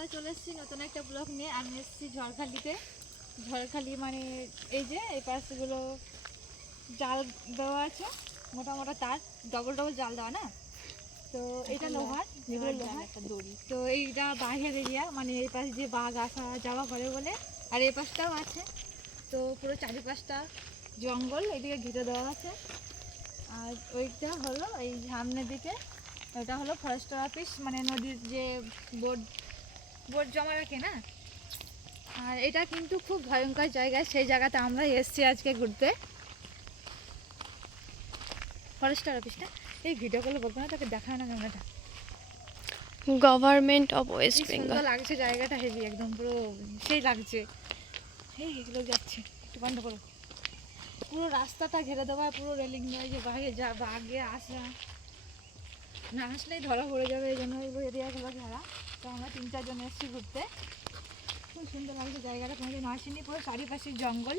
বন্ধুরা চলে এসেছি নতুন একটা ব্লগ নিয়ে। আমি এসেছি ঝড়খালিতে। ঝড়খালি মানে এই যে এই পাশগুলো জাল দেওয়া আছে মোটা মোটা তার। ডবল ডবল জাল দেওয়া না? তো এটা লোহার যেগুলো লোহার। একটা দড়ি। তো এইটা বাঘের এরিয়া মানে এই পাশ দিয়ে বাঘ আসা যাওয়া করে বলে। আর এই পাশটাও আছে। তো পুরো চারিপাশটা জঙ্গল এদিকে ঘিরে দেওয়া আছে। আর ওইটা হলো এই সামনের দিকে। এটা হলো ফরেস্টার অফিস মানে নদীর যে বোর্ড বোর্ড জমা রাখে না? আর এটা কিন্তু খুব ভয়ঙ্কর জায়গা সেই জায়গাতে আমরা এসেছি আজকে ঘুরতে। ফরেস্টার অফিসটা? এই ভিডিও করলে বলব না তাকে দেখায় না ক্যামেরাটা গভর্নমেন্ট অফ ওয়েস্ট বেঙ্গল লাগছে জায়গাটা হেভি একদম পুরো সেই লাগছে। এই এগুলো যাচ্ছে একটু বন্ধ করো। পুরো রাস্তাটা ঘিরে দেওয়া পুরো রেলিং দেওয়া যে বাঘে যা বাঘে আসা না আসলেই ধরা পড়ে যাবে এই জন্য ওই এরিয়াগুলো ঘেরা তো আমরা তিন চারজন এসেছি ঘুরতে। খুব সুন্দর লাগছে জায়গাটা। কোনোদিন আসেনি পুরো চারিপাশে জঙ্গল।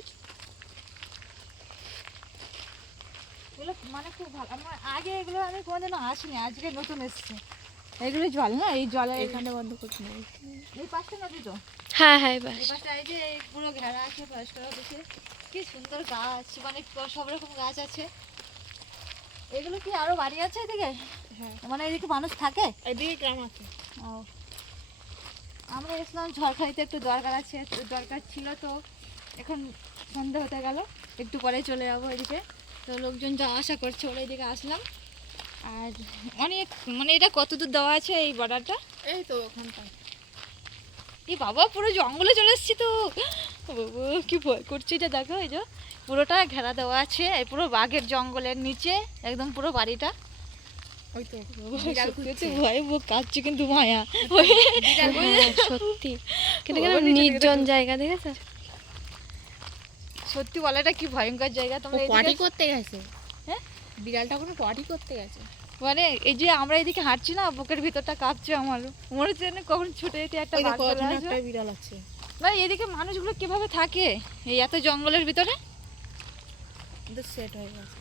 এগুলো মানে খুব ভালো। আমার আগে এগুলো আমি কোনোদিনও আসিনি আজকে নতুন এসছে। এগুলো জল না? এই জলে এখানে বন্ধ করতে নেই এই পাশটা নদী তো হ্যাঁ হ্যাঁ এই পাশটা এই যে পুরো ঘেরা আছে ফরেস্টার অফিসে কি সুন্দর গাছ মানে সব রকম গাছ আছে। এগুলো কি আরও বাড়ি আছে এদিকে? হ্যাঁ। মানে এদিকে মানুষ থাকে? এদিকে গ্রাম আছে। ও। আমরা এসলাম ঝড়খালিতে একটু দরকার আছে দরকার ছিল তো। এখন সন্ধে হতে গেল একটু পরে চলে যাব এদিকে। তো লোকজন যা আশা করছে ওরা এদিকে আসলাম। আর অনেক মানে এটা কত দূর দেওয়া আছে এই বর্ডারটা এই তো ওখানটা এই বাবা পুরো জঙ্গলে চলে এসেছি তো। বাবা কি ভয় করছে এটা দেখো এই যে পুরোটা ঘেরা দেওয়া আছে এই পুরো বাঘের জঙ্গলের নিচে একদম পুরো বাড়িটা। ওই তো সত্যি খুঁজছে ভয়ে বুক কাঁপছে কিন্তু মায়া। হ্যাঁ, সত্যি। কিন্তু ও, কেন নিচে দিকে নির্জন জায়গা দেখেছ? সত্যি বলে এটা কি ভয়ঙ্কর জায়গা তোমরা পটি করতে গেছে। হ্যাঁ? বিড়ালটা কোনো পটি করতে গেছে। মানে এই যে আমরা এদিকে হাঁটছি না বুকের ভিতরটা কাঁপছে আমার মনে হচ্ছে কখন ছুটে। একটা বিড়াল আছে। মানে এদিকে মানুষগুলো কীভাবে থাকে? এই এত জঙ্গলের ভিতরে? সেট হয়ে গেছে।